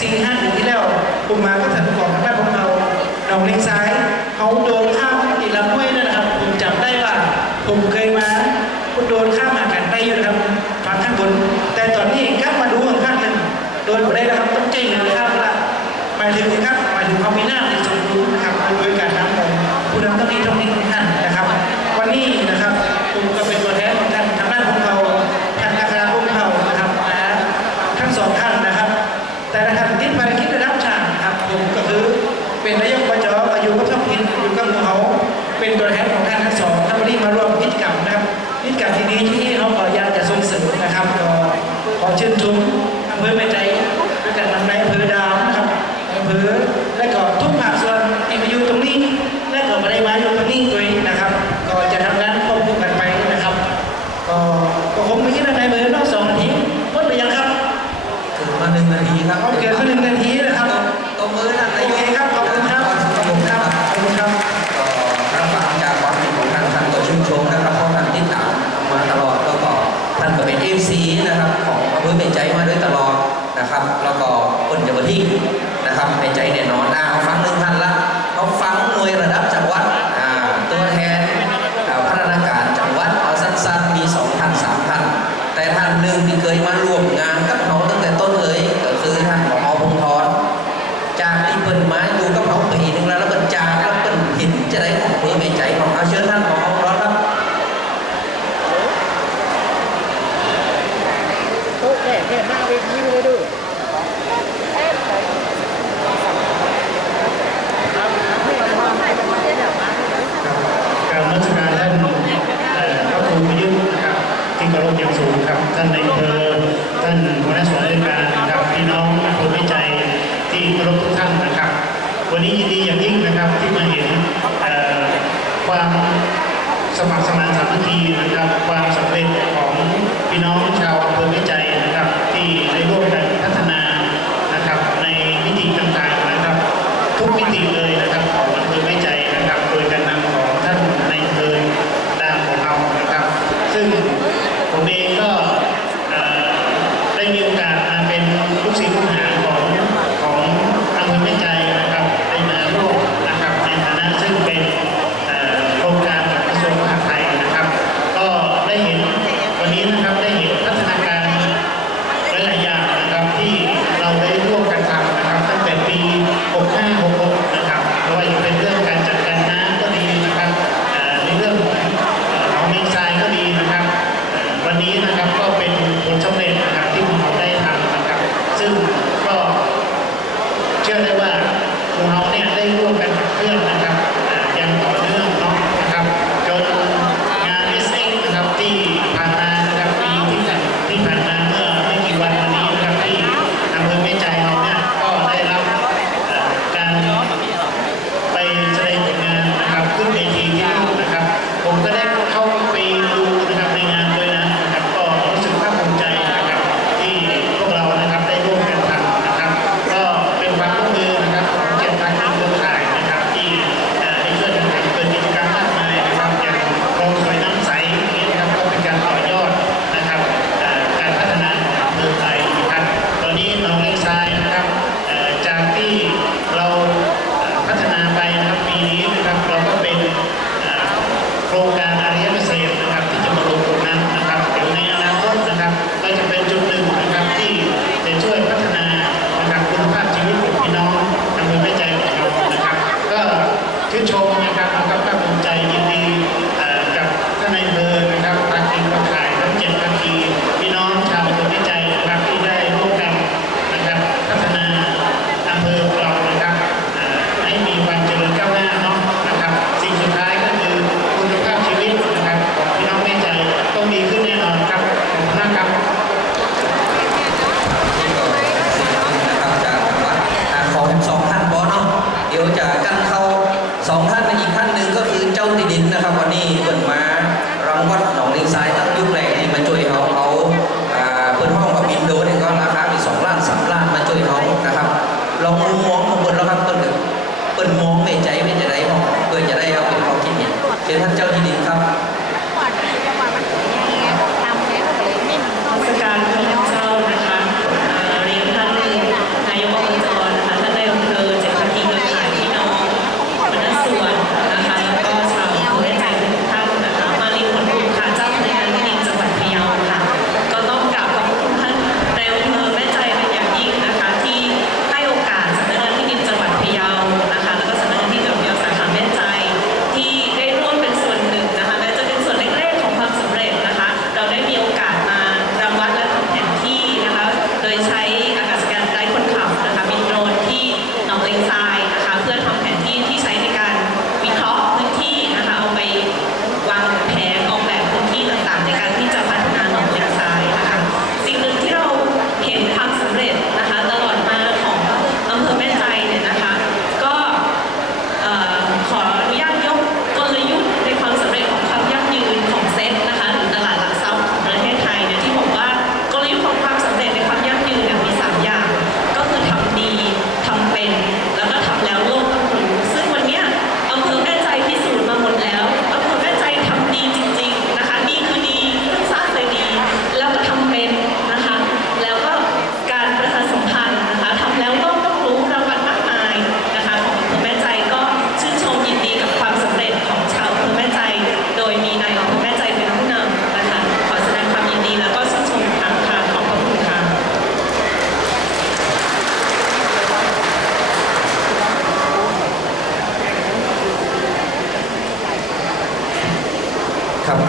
สี่ห้าหนึ่ที่แล้วกลุ่มมาก็ถัดก่อนทางด้านของเราหนองเลนซ้ายเขาโดนข้ามอีลำห้วยนะครับ ผมจำได้ว่า ผมเคยมาคุณโดนข้ามมากันได้เยอะครับฝั่งข้างบนแต่ตอนนี้ก้ามมาดูข้างหนึ่งโดนไปได้แล้วครับ ความสมัครสมานสามัคคี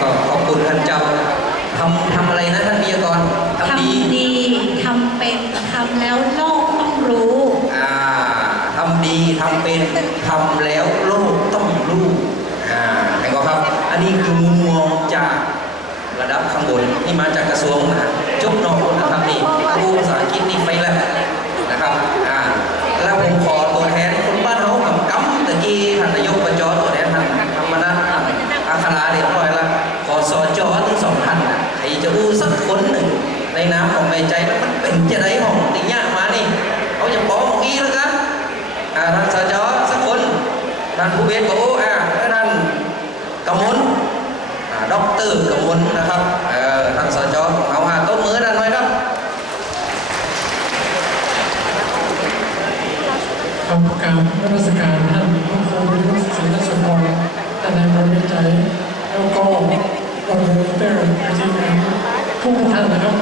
ก็ขอบคุณท่านเจ้าทำทำอะไรนะท่านพิยากรทำดีทำดีทำเป็นทำแล้วโลกต้องรู้อ่าทำดีทำเป็นทำแล้วโลกต้องรู้อ่าเห็นก็ครับ อันนี้คือมุมมองจากระดับข้างบนที่มาจากกระทรวงนะจบนอกนะครับนี่ผู้ภาษาอังกฤษนี่ไป ในน้ำของในใจมันเป็นจะได้ของติยางมานี่เอาจะบอกของอีแล้วกันอ่าท่านสจอสักคนท่านผู้เวทบอกว่าอ่าท่านกมลอ่าด็อกเตอร์กมลนะครับเออท่านสจของเราอ่าต้นมือด้านไว้ครับขอบการนมัสการท่านพระครูวิรุษศรีนสุพรท่านนายบริใจแล้วก็บริเตอร์ทีมงานทุกท่านนะครับ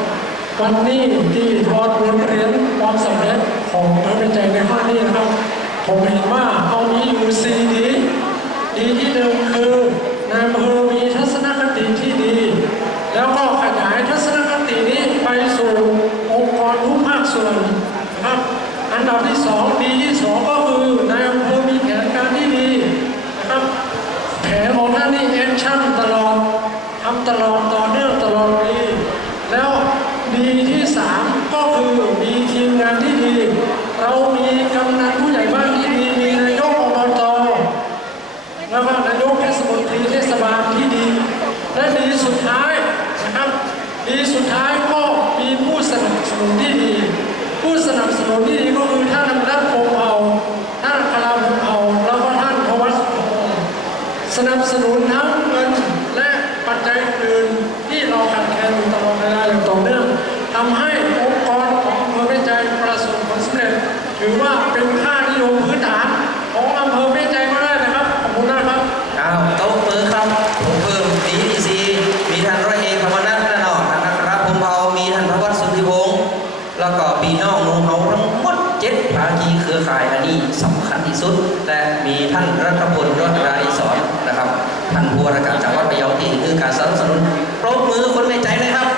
วันนี้ที่ทอดบทเรียนความสำเร็จของพระวิจัยในข้อนี้นะครับ ผมเห็นว่าเอานี้อยู่สี่ดี ดีที่หนึ่งคือนายอำเภอมีทัศนคติที่ดี แล้วก็ขยายทัศนคตินี้ไปสู่องค์กรทุกภาคส่วนนะครับอันดับที่สองดีที่สองก็คือนายอำเภอมีแผนการที่ดีนะครับแผนของท่านนี่แอคชั่นตลอดทำตลอด ስናብስሉን รือข่ายอันนี้สำคัญที่สุด และมีท่านรัฐพลรอดราดิสอนนะครับ ท่านผู้ว่าราชการจังหวัดพะเยาที่คือการสนับสนุนปรบมือคนในใจเลยครับ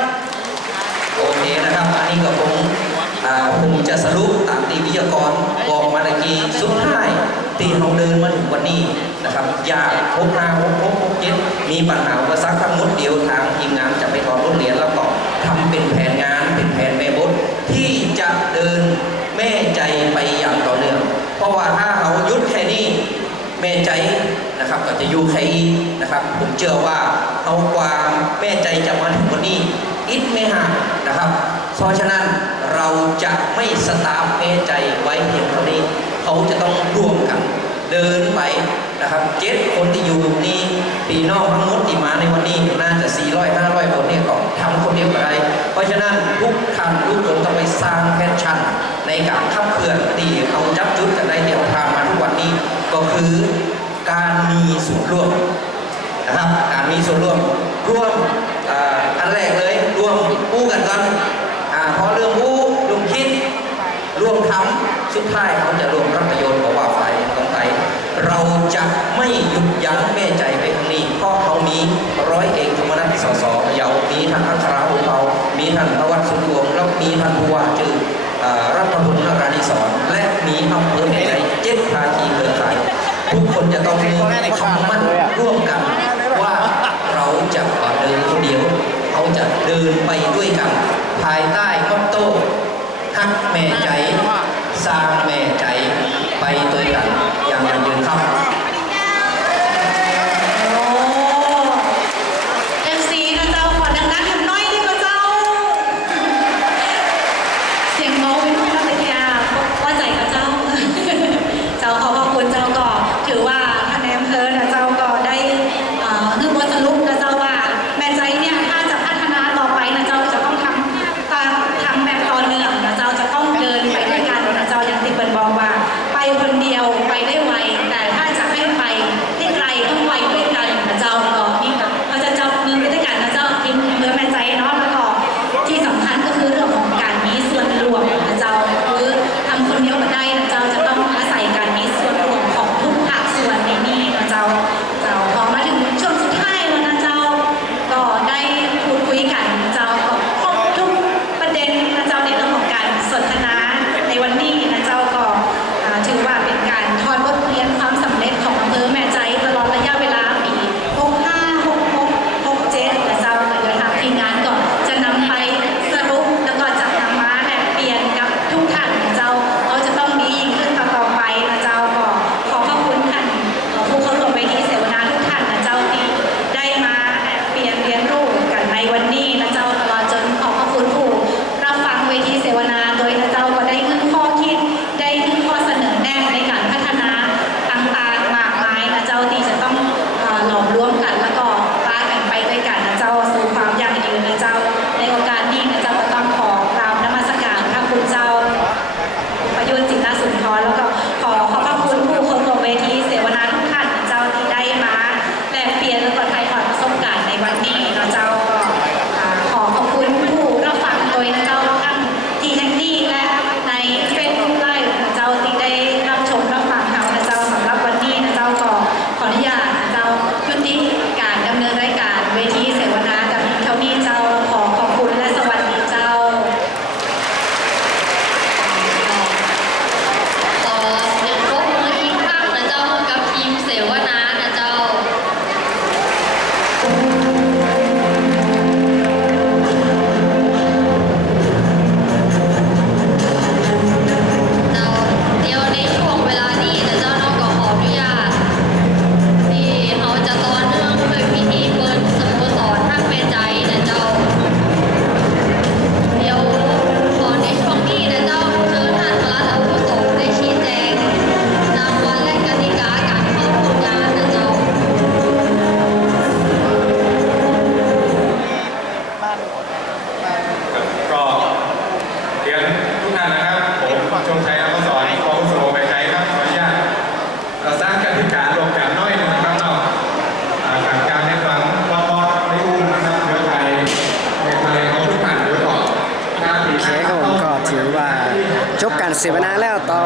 โอเคนะครับ อันนี้ก็ผมผมจะสรุปตามที่วิทยากรบอกมาตะกี้สุดท้ายที่เราเดินมาถึงวันนี้นะครับอยากพบหน้าพบพบพบเจ็ดมีปัญหาอุปสรรคทั้งหมดเดียวทางทีมงานจะไปถอดบทเรียนแล้วก็ทำเป็นแผนงานแม่บทที่จะเดินแม่ใจไปอย่างต่อเนื่อง เพราะว่าถ้าเราหยุดแค่นี้ แม่ใจนะครับก็ จะอยู่แค่อีนะครับ ผมเชื่อว่าเอาความแม่ใจจะมาถึงวันนี้อิดไม่ห่างนะครับเพราะฉะนั้นเราจะไม่สตาร์แม่ใจไว้เพียงเท่านี้ เขาจะต้องร่วมกันเดินไปนะครับเจ็ดคนที่อยู่นี่ปีนอกทั้งหมดที่มาในวันนี้น่าจะ 400 500 คนเนี่ยก็ทำคนเดียวก็ได้เพราะฉะนั้นทุกท่านทุกคนต้องไปสร้างแพชชั่น ในการขับเคลื่อนที่เอาจับจุดกันได้เดี่ยวทางมาทุกวันนี้ ก็คือ การมีส่วนร่วมนะครับการมีส่วนร่วมร่วมอ,อันแรกเลยร่วมอู้กันก่อนอ่าพอเรื่องอู้ร่วมคิดร่วมทำสุดท้ายเขาจะรวมรับประโยชน์บอกว่าฝ่ายตรงไหนเราจะไม่หยุดยั้งแม่ใจไปทางนี้เพราะเขามีร้อยเอกธรรมนัฐสสเยามีท่านอัคราภูเขามีท่านพระวัดสุนทรวงแล้วมีท่านผู้ว่าชื่ออรัฐพลนราธิสอนและมีอำเภอแม่ใจเจ็ดภาคีเครือข่า ทุกคนจะต้องมีคำมั่นร่วมกันว่าเราจะเดินคนเดียวเขาจะเดินไปด้วยกัน ภายใต้มอตโต้ฮักแม่ใจสร้างแม่ใจไปด้วยกัน เสวนาแล้วต่อ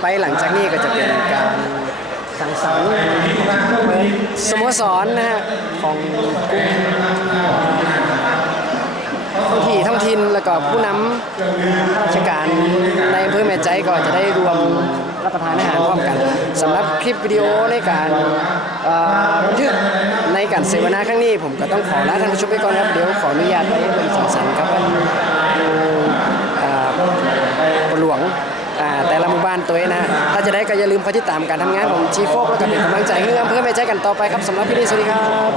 ไปหลังจากนี้ก็จะเป็นการสังสรรค์สโมสรนะฮะของท้องที่ท้องถิ่นแล้วก็ผู้นำราชการในอำเภอแม่ใจก็จะได้รวมรับประทานอาหารร่วมกันสำหรับคลิปวิดีโอในการเอ่อบันทึกในการเสวนาครั้งนี้ ผมก็ต้องขอลาท่านผู้ชมไปก่อนครับเดี๋ยวขออนุญาตไปเป็นสังสรรค์ครับอยู่อ่าปหลวง แต่ละหมู่บ้านตัวเองนะถ้าจะได้ก็อย่าลืมคอยติดตามการทำงานของชีโฟกแล้วก็เป็นกำลังใจให้อำเภอแม่ใจกันต่อไปครับสำหรับพี่นี่สวัสดีครับ